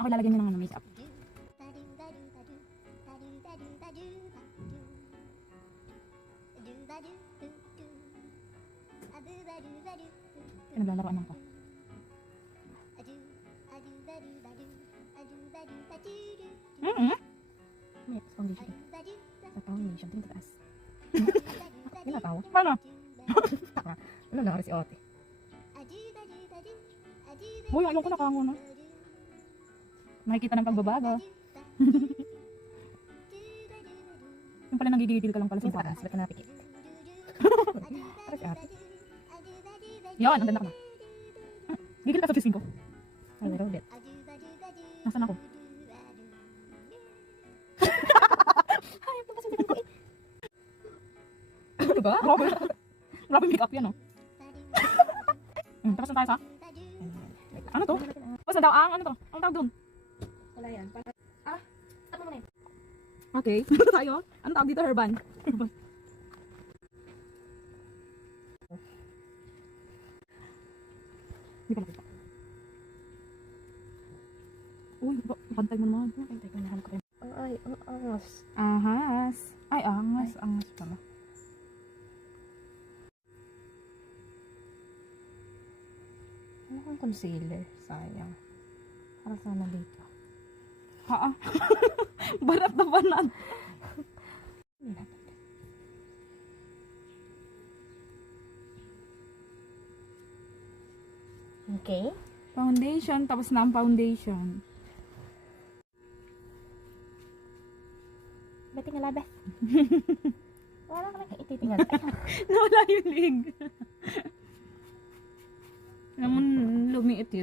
Ako lalagyan niyo ng makeup. Naglalaroan ako. May foundation. Sa foundation, tingin taas. Tinatawa? Paano? Taka. Ano na si Ote? Uy, ayaw ko nakahango na. Makikita ng pagbabago. Yung pala nagigigil ka lang pala sa mukha. Ba't ka napikit? Para si Ate. Yan, ang ganda ka na. Gigil ka sa fising ko. A little bit. Nasaan ako? Hayop mo kasi din ko eh. Diba? Grabe make-up yan, oh. Tapos na tayo sa? Ano to? Basta daw ang, ano to? Ang tawag dun? Wala yan. Ano mo na yun? Okay. Tayo? Ano tawag dito, Herban? Hindi ko nakita. Uy, pantay mo naman. Pantay ko naman ko. Ay, ang angas. Ahas. Ay, angas. Angas pala. Ano kang concealer? Sayang. Para sana dito. Haa. Barat na banat. Okay. Foundation. Tapos na ang foundation. Ba't tingala ba? Wala ka lang ititingal. Nawala yung leg. Alam mo, lumiit yun.